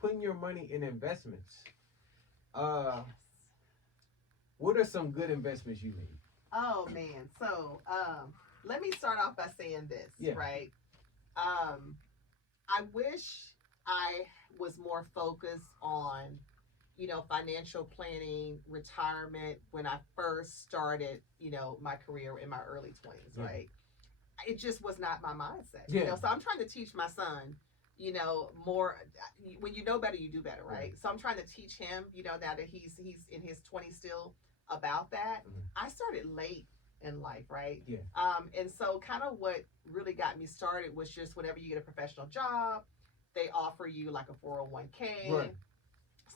Putting your money in investments. Uh, what are some good investments you made? Oh man. So let me start off by saying this, Yeah. right? Um, I wish I was more focused on, financial planning, retirement when I first started, my career in my early 20s, Yeah. right? It just was not my mindset, Yeah. So I'm trying to teach my son, more. When you know better, you do better, right? So I'm trying to teach him, now that he's in his 20s still, about that. I started late in life, right? Yeah. And so kind of what really got me started was just whenever you get a professional job, they offer you like a 401k. Right.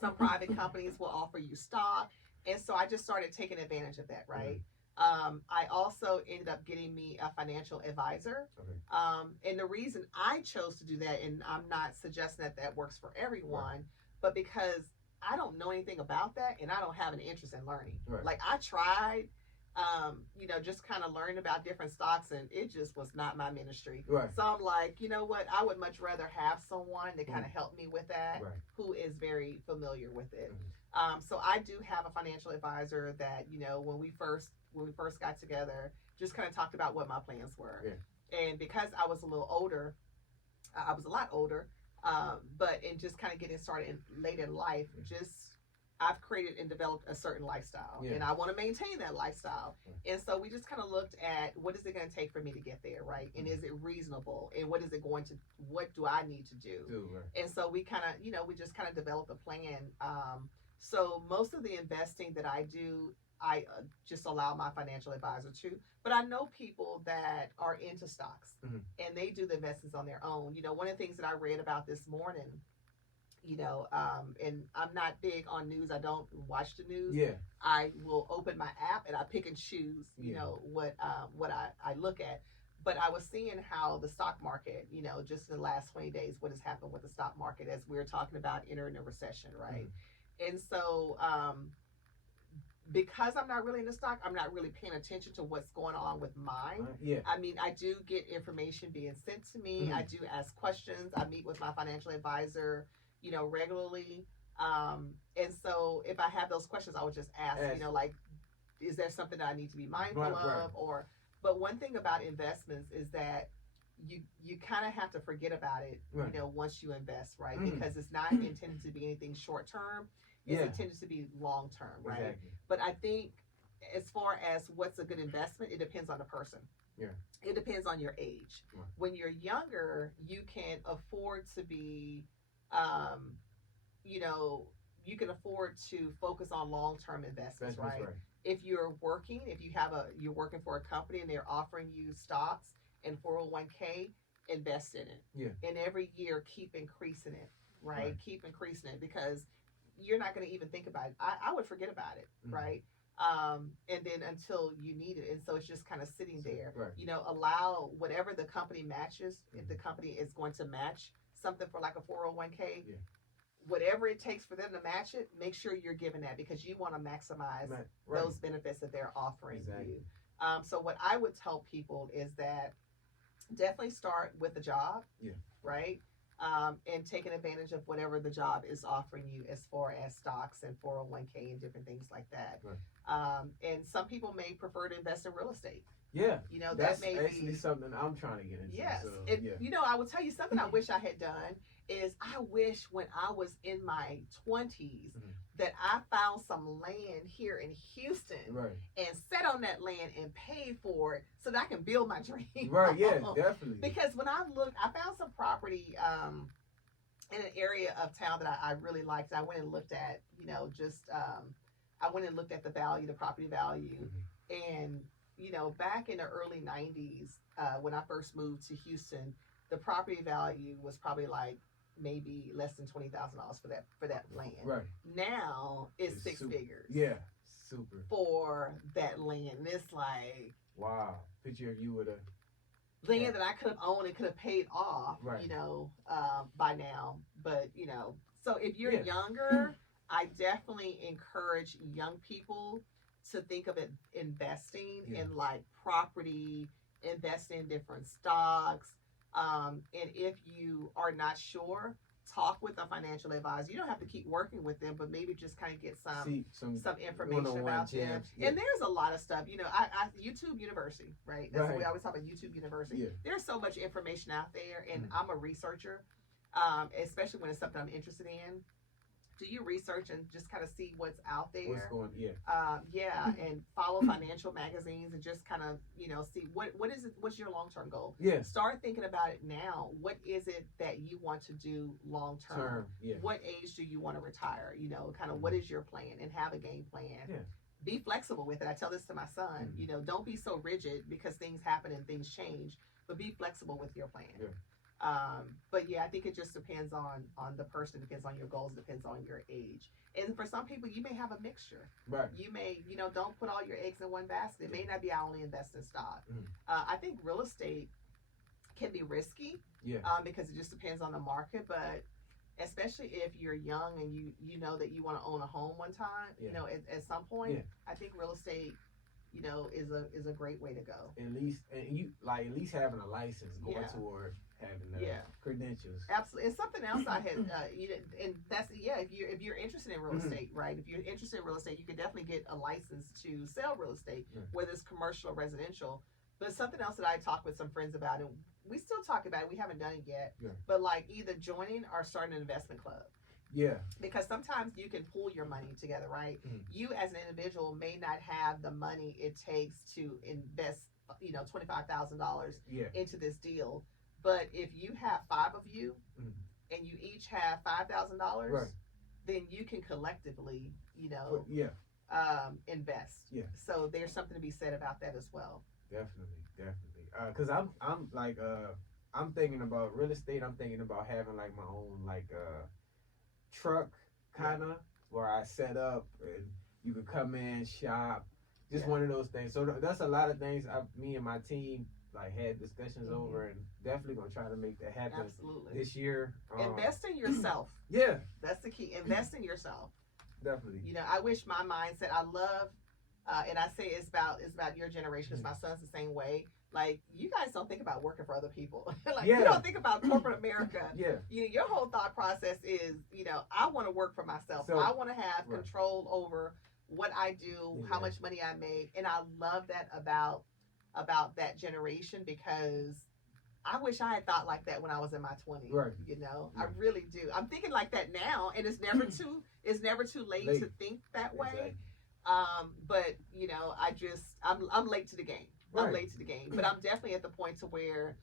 Some private companies will offer you stock. And so I just started taking advantage of that, right? I also ended up getting me a financial advisor. Okay. And the reason I chose to do that, and I'm not suggesting that that works for everyone, Right. but because I don't know anything about that and I don't have an interest in learning. Right. Like I tried, just kind of learn about different stocks and it just was not my ministry. Right. So I'm like, you know what? I would much rather have someone to kind of help me with that, Right. who is very familiar with it. Mm-hmm. So I do have a financial advisor that, when we first got together, just kind of talked about what my plans were. Yeah. And because I was a little older, I was a lot older, but in just kind of getting started late in life, just I've created and developed a certain lifestyle, Yeah. and I want to maintain that lifestyle. And so we just kind of looked at what is it going to take for me to get there, right? And is it reasonable? And what do I need to do? Right. And so we kind of, we just kind of developed a plan. So most of the investing that I do, I just allow my financial advisor to. But I know people that are into stocks, and they do the investments on their own. One of the things that I read about this morning, and I'm not big on news. I don't watch the news. Yeah. I will open my app and I pick and choose, what I look at. But I was seeing how the stock market, just in the last 20 days, what has happened with the stock market as we're talking about entering a recession, right? And so, because I'm not really in the stock, I'm not really paying attention to what's going on with mine. Yeah. I mean, I do get information being sent to me. I do ask questions. I meet with my financial advisor, regularly. And so if I have those questions, I would just ask, like, is there something that I need to be mindful of? Right. Or, but one thing about investments is that you kind of have to forget about it, right. Once you invest, right? Because it's not intended to be anything short term. It's intended to be long term, right? Exactly. But I think as far as what's a good investment, it depends on the person. Yeah. It depends on your age. Right. When you're younger, you can afford to be, um, you can afford to focus on long-term investments, right? If you're working, you're working for a company and they're offering you stocks and 401k, invest in it. Yeah. And every year, keep increasing it, right? Keep increasing it because you're not going to even think about it. I would forget about it, right? And then until you need it. And so it's just kind of sitting there. Right. Allow whatever the company matches. If the company is going to match something for like a 401k, whatever it takes for them to match it, make sure you're giving that because you want to maximize those benefits that they're offering you. So what I would tell people is that definitely start with the job, right? And taking advantage of whatever the job is offering you as far as stocks and 401k and different things like that. And some people may prefer to invest in real estate. Yeah, that's may actually be something I'm trying to get into. Yes, so, I will tell you something I wish I had done is I wish when I was in my 20s that I found some land here in Houston and sat on that land and paid for it so that I can build my dream. Right, yeah, definitely. Because when I found some property in an area of town that I really liked. I went and looked at, I went and looked at the property value. And, back in the early 90s, when I first moved to Houston, the property value was probably like maybe less than $20,000 for that land. Right. Now it's six figures. Yeah, super. For that land. And it's like, wow. Picture of you with a land that I could have owned and could have paid off, by now. But, so if you're younger, I definitely encourage young people to think of it investing in like property, invest in different stocks. And if you are not sure, talk with a financial advisor. You don't have to keep working with them, but maybe just kind of get some information about them. Yeah. And there's a lot of stuff. I YouTube University, right? That's what we always talk about, YouTube University. Yeah. There's so much information out there, and I'm a researcher, especially when it's something I'm interested in. Do your research and just kind of see what's out there. What's going, and follow financial magazines and just kind of, see what is it, what's your long-term goal? Yeah. Start thinking about it now. What is it that you want to do long-term? Yeah. What age do you want to retire? Kind of what is your plan, and have a game plan. Yeah. Be flexible with it. I tell this to my son, don't be so rigid because things happen and things change, but be flexible with your plan. Yeah. But yeah, I think it just depends on the person, depends on your goals, depends on your age. And for some people, you may have a mixture. Right. You may, don't put all your eggs in one basket. It may not be I only invest in stock. Mm. I think real estate can be risky. Yeah. Because it just depends on the market. But especially if you're young and you know that you want to own a home one time, at some point, I think real estate, is a great way to go. At least having a license going toward having the credentials. Absolutely. And something else I had, and that's if you're interested in real estate, right? If you're interested in real estate, you can definitely get a license to sell real estate, whether it's commercial or residential. But something else that I talked with some friends about, and we still talk about it, we haven't done it yet, but like either joining or starting an investment club. Yeah. Because sometimes you can pool your money together, right? You as an individual may not have the money it takes to invest, $25,000 into this deal. But if you have 5 of you and you each have $5,000, then you can collectively, invest. Yeah. So there's something to be said about that as well. Definitely. Because I'm like I'm thinking about real estate. I'm thinking about having like my own truck kind of where I set up and you could come in, shop, just one of those things. So that's a lot of things me and my team had discussions over, and definitely gonna try to make that happen. Absolutely. This year. Invest in yourself. Yeah. That's the key. Invest in yourself. Definitely. I wish my mindset, I love, and I say it's about your generation, because my son's the same way. Like, you guys don't think about working for other people. You don't think about corporate America. Yeah. Your whole thought process is, I want to work for myself. So, I want to have control over what I do, how much money I make. And I love that about that generation, because I wish I had thought like that when I was in my 20s. Right. I really do. I'm thinking like that now, and it's never too late to think that way. Exactly. But I'm late to the game. I'm late to the game, but I'm definitely at the point to where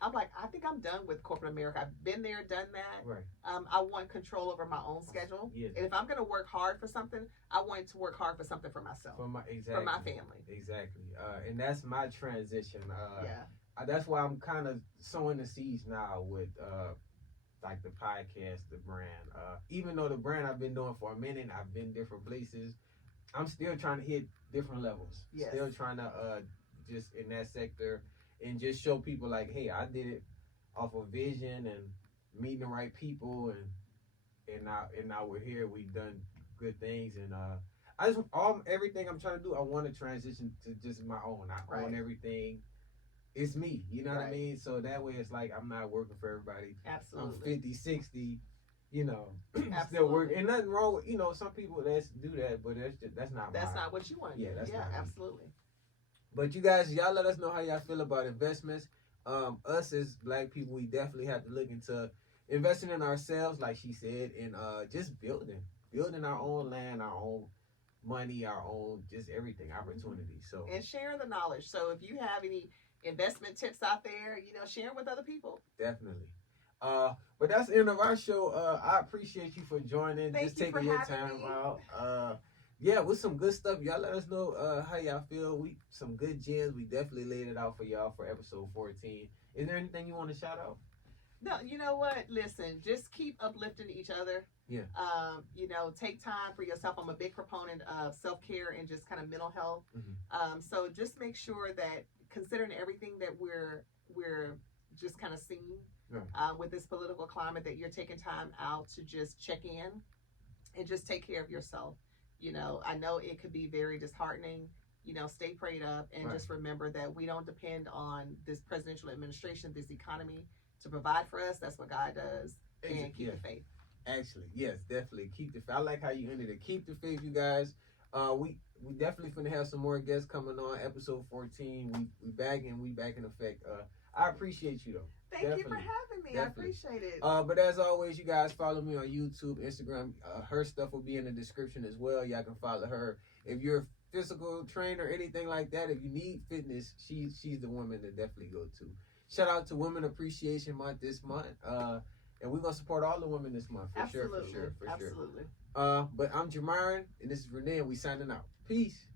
I'm like, I think I'm done with corporate America. I've been there, done that. Right. I want control over my own schedule. Yes. And if I'm going to work hard for something, I want to work hard for something for myself. For my family. Exactly. And that's my transition. That's why I'm kind of sowing the seeds now with the podcast, the brand. Even though the brand I've been doing for a minute, I've been different places, I'm still trying to hit different levels. Yes. Still trying to just in that sector and just show people like, hey, I did it off of vision and meeting the right people, and now we're here. We've done good things, and everything I'm trying to do, I want to transition to just my own. I own everything. It's me, you know what I mean? So that way it's like I'm not working for everybody. Absolutely. I'm 50, 60, still working. And nothing wrong with, some people do that, but that's not what you want. Yeah, that's not absolutely. But you guys, y'all let us know how y'all feel about investments. Us as Black people, we definitely have to look into investing in ourselves, like she said, and just building our own land, our own money, our own just everything, opportunity. So, and sharing the knowledge. So if you have any investment tips out there, share them with other people. Definitely. But that's the end of our show. I appreciate you for joining. Thank you taking your time out. With some good stuff. Y'all let us know how y'all feel. Some good gems. We definitely laid it out for y'all for episode 14. Is there anything you want to shout out? No, you know what? Listen, just keep uplifting each other. Yeah. Take time for yourself. I'm a big proponent of self-care and just kind of mental health. Mm-hmm. So just make sure that, considering everything that we're just kind of seeing with this political climate, that you're taking time out to just check in and just take care of yourself. I know it could be very disheartening. Stay prayed up and just remember that we don't depend on this presidential administration, this economy, to provide for us. That's what God does. And keep Yeah. the faith. Actually, yes, definitely keep the faith. I like how you ended it. Keep the faith, you guys. We definitely finna have some more guests coming on. Episode 14. We back in effect. I appreciate you though. Thank you for having me. Definitely. I appreciate it. But as always, you guys follow me on YouTube, Instagram. Her stuff will be in the description as well. Y'all can follow her. If you're a physical trainer or anything like that, if you need fitness, she's the woman to definitely go to. Shout out to Women Appreciation Month this month. And we're gonna support all the women this month for sure. Absolutely. But I'm Jamarin, and this is Renee, and we signing out. Peace.